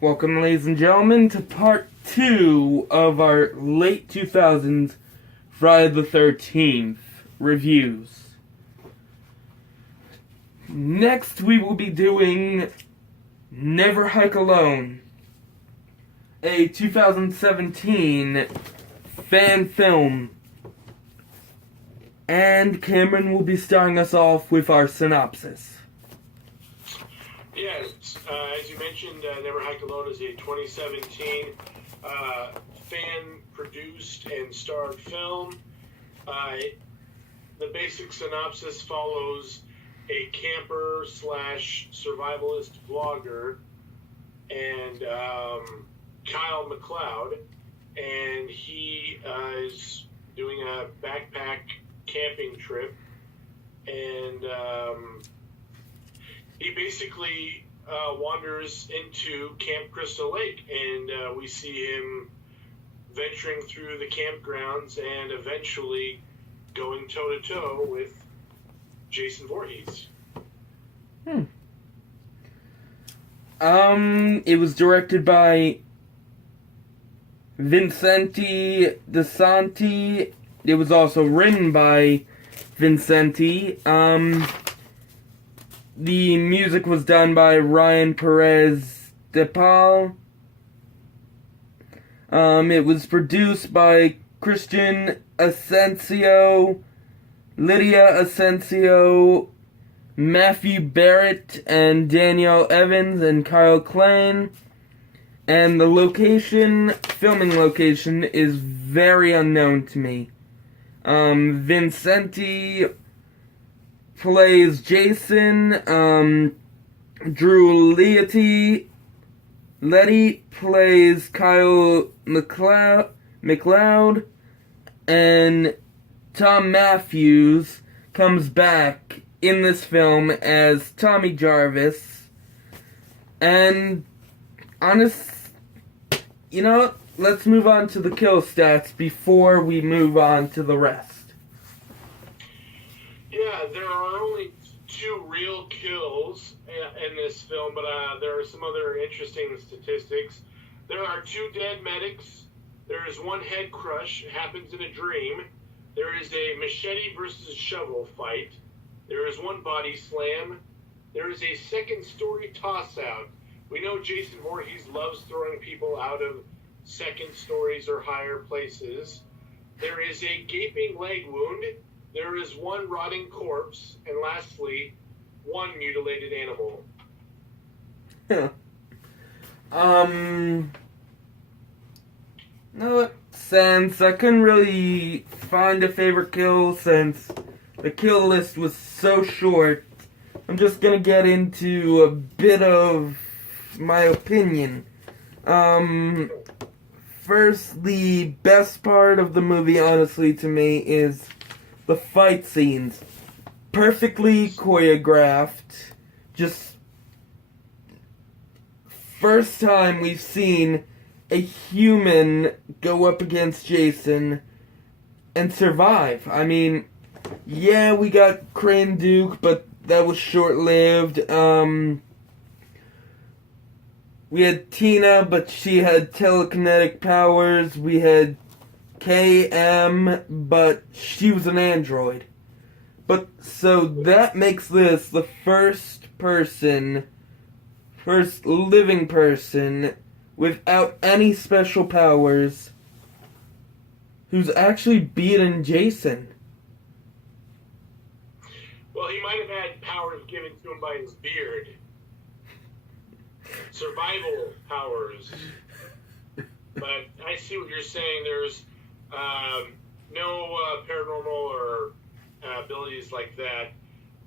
Welcome, ladies and gentlemen, to part 2 of our late 2000s Friday the 13th reviews. Next, we will be doing Never Hike Alone, a 2017 fan film. And Cameron will be starting us off with our synopsis. Yes, as you mentioned, Never Hike Alone is a 2017 fan-produced and starred film. The basic synopsis follows a camper slash survivalist vlogger and Kyle McLeod, and he is doing a backpack camping trip, and he basically wanders into Camp Crystal Lake, and we see him venturing through the campgrounds and eventually going toe-to-toe with Jason Voorhees. It was directed by Vincente DeSanti. It was also written by Vincente. The music was done by Ryan Perez de Paul. It was produced by Christian Asensio, Lydia Asensio, Matthew Barrett, and Danielle Evans, and Kyle Klein. And the filming location, is very unknown to me. Vincente plays Jason. Drew Letty plays Kyle McLeod, and Tom Matthews comes back in this film as Tommy Jarvis. And let's move on to the kill stats before we move on to the rest. Yeah, there are only 2 real kills in this film, but there are some other interesting statistics. There are 2 dead medics. There is 1 head crush. It happens in a dream. There is a machete versus shovel fight. There is 1 body slam. There is a second-story toss-out. We know Jason Voorhees loves throwing people out of second stories or higher places. There is a gaping leg wound. There is 1 rotting corpse, and lastly, 1 mutilated animal. No sense. I couldn't really find a favorite kill since the kill list was so short. I'm just gonna get into a bit of my opinion. First, the best part of the movie, honestly, to me, is the fight scenes. Perfectly choreographed. Just first time we've seen a human go up against Jason and survive. I mean, yeah, we got Crane Duke, but that was short-lived. We had Tina, but she had telekinetic powers. We had KM, but she was an android. But so that makes this the first living person without any special powers who's actually beaten Jason. Well, he might have had powers given to him by his beard. Survival powers. But I see what you're saying. There's no paranormal or abilities like that.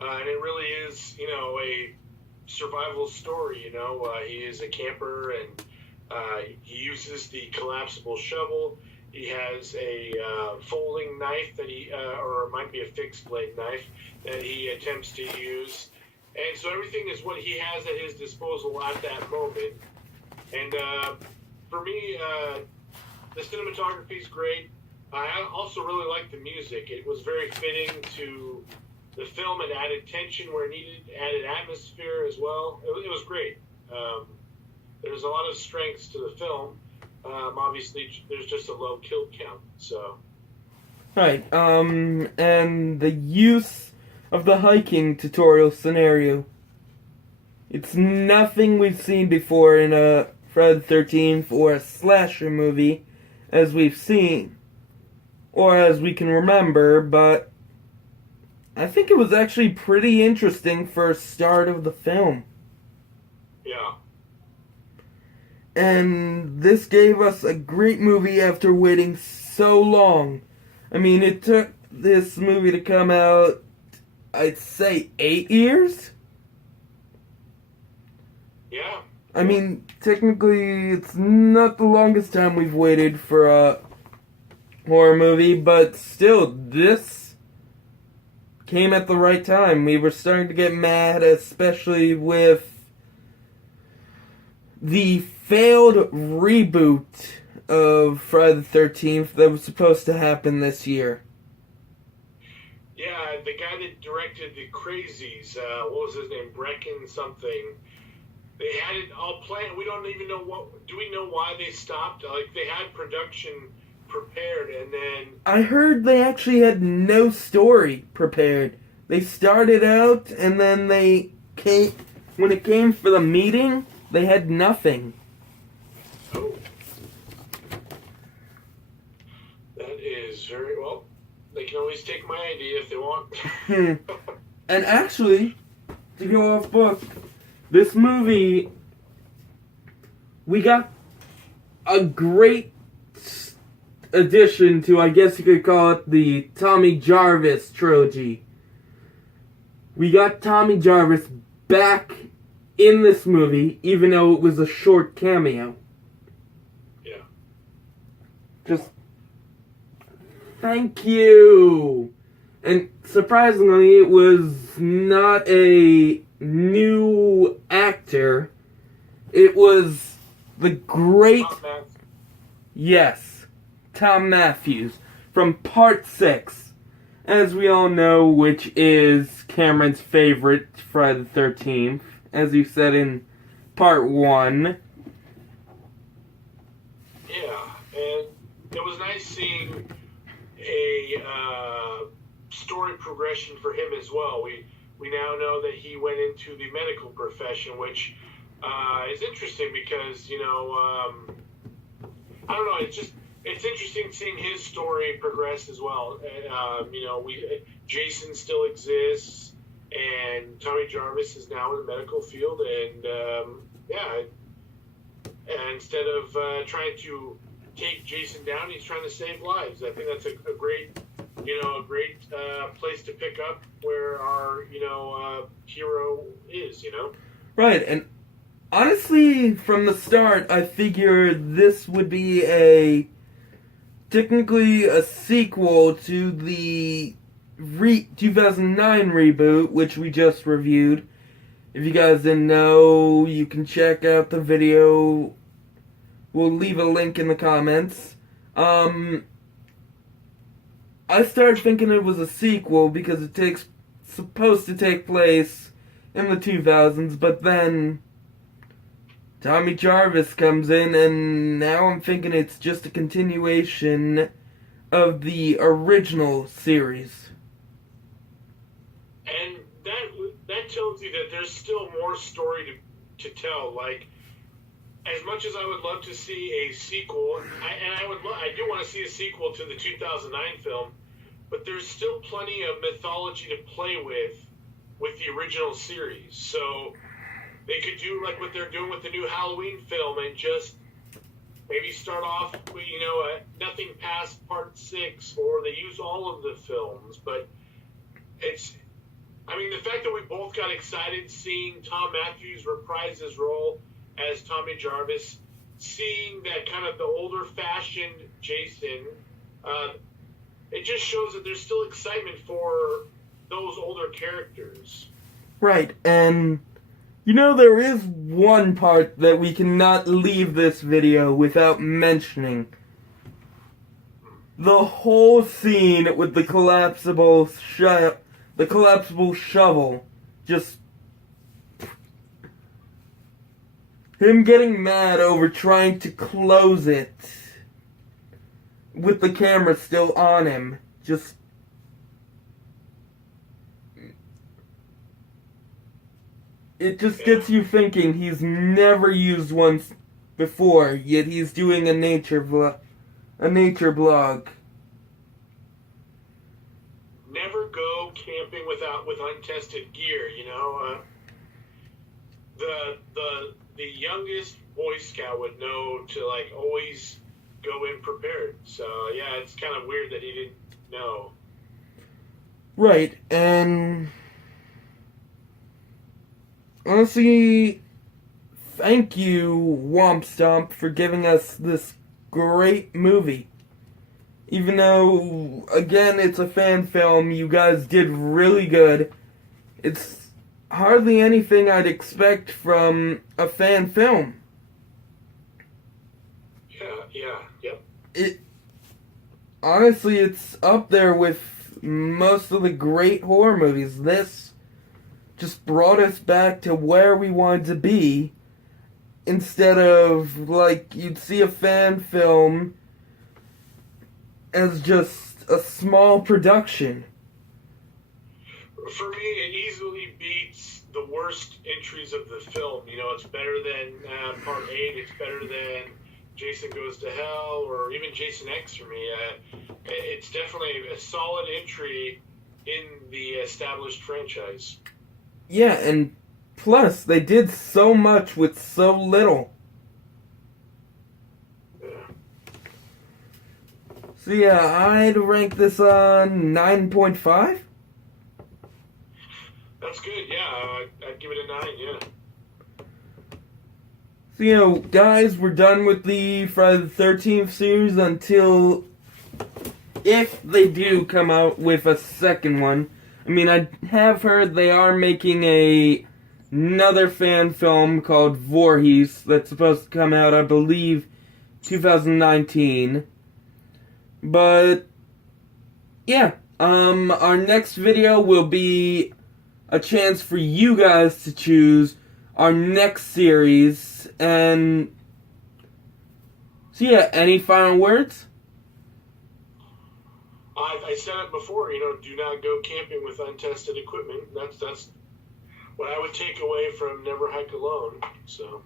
And it really is, a survival story, He is a camper, and he uses the collapsible shovel. He has a folding knife that or it might be a fixed blade knife that he attempts to use. And so everything is what he has at his disposal at that moment. And for me, the cinematography is great. I also really like the music. It was very fitting to the film. It added tension where it needed, added atmosphere as well. It was great. there's a lot of strengths to the film. Obviously, there's just a low kill count. So Right, and the use of the hiking tutorial scenario. It's nothing we've seen before in a Friday the 13th or a slasher movie, as we've seen, or as we can remember, but I think it was actually pretty interesting for a start of the film. yeah. And this gave us a great movie after waiting so long. I mean, it took this movie to come out, I'd say, 8 years? Yeah. I mean, technically, it's not the longest time we've waited for a horror movie, but still, this came at the right time. We were starting to get mad, especially with the failed reboot of Friday the 13th that was supposed to happen this year. Yeah, the guy that directed The Crazies, what was his name? Brecken something. They had it all planned. We don't even know what. Do we know why they stopped? Like, they had production prepared, and then. I heard they actually had no story prepared. They started out, and then they came. When it came for the meeting, they had nothing. Oh. That is very well. They can always take my idea if they want. And actually, to go off book, this movie, we got a great addition to, I guess you could call it, the Tommy Jarvis trilogy. We got Tommy Jarvis back in this movie, even though it was a short cameo. Yeah. Just, thank you! And surprisingly, it was not a new actor. It was the great... Yes, Tom Matthews from Part 6. As we all know, which is Cameron's favorite Friday the 13th. As you said in Part 1. Yeah, and it was nice seeing a story progression for him as well. We now know that he went into the medical profession, which is interesting because, I don't know, it's interesting seeing his story progress as well. Jason still exists, and Tommy Jarvis is now in the medical field, and and instead of trying to take Jason down, he's trying to save lives. I think that's a great place to pick up where our hero is. Right, and honestly, from the start, I figured this would be technically a sequel to the 2009 reboot, which we just reviewed. If you guys didn't know, you can check out the video. We'll leave a link in the comments. I started thinking it was a sequel because supposed to take place in the 2000s, but then Tommy Jarvis comes in, and now I'm thinking it's just a continuation of the original series. And that tells you that there's still more story to tell. Like, as much as I would love to see a sequel, I do want to see a sequel to the 2009 film, but there's still plenty of mythology to play with the original series. So they could do like what they're doing with the new Halloween film and just maybe start off with, nothing past Part 6, or they use all of the films. But the fact that we both got excited seeing Tom Matthews reprise his role as Tommy Jarvis, seeing that kind of the older fashioned Jason, it just shows that there's still excitement for those older characters. Right, and there is one part that we cannot leave this video without mentioning. The whole scene with the collapsible shovel. Just... him getting mad over trying to close it with the camera still on him. Just... It just gets you thinking he's never used one before, yet he's doing a nature blog. Never go camping with untested gear. You know, the youngest Boy Scout would know to like always go in prepared. So yeah, it's kind of weird that he didn't know. Right, and honestly, thank you, Womp Stomp, for giving us this great movie. Even though, again, it's a fan film, you guys did really good. It's hardly anything I'd expect from a fan film. Yep. Honestly, it's up there with most of the great horror movies. This just brought us back to where we wanted to be, instead of, like, you'd see a fan film as just a small production. For me, it easily beats the worst entries of the film. You know, it's better than Part 8, it's better than Jason Goes to Hell, or even Jason X for me. It's definitely a solid entry in the established franchise. Yeah, and plus, they did so much with so little. Yeah. So yeah, I'd rank this on 9.5. That's good, yeah. I'd give it a 9, yeah. So, you know, guys, we're done with the Friday the 13th series until, if they do come out with a second one. I mean, I have heard they are making another fan film called Voorhees that's supposed to come out, I believe, 2019. But, yeah, our next video will be a chance for you guys to choose our next series. And so yeah, any final words? I said it before, you know, do not go camping with untested equipment. That's what I would take away from Never Hike Alone. So,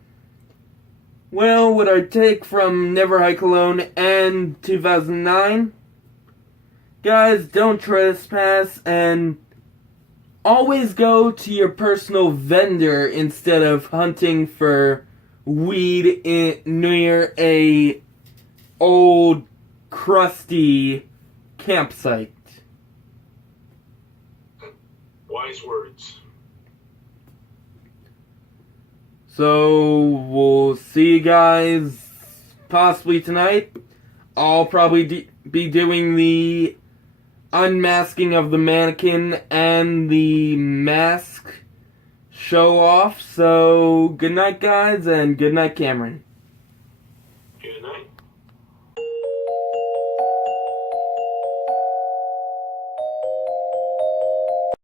well, what I take from Never Hike Alone and 2009, guys, don't trespass, and always go to your personal vendor instead of hunting for weed near a old, crusty campsite. wise words. So, we'll see you guys possibly tonight. I'll probably be doing the unmasking of the mannequin and the mask show off. So, good night, guys, and good night, Cameron.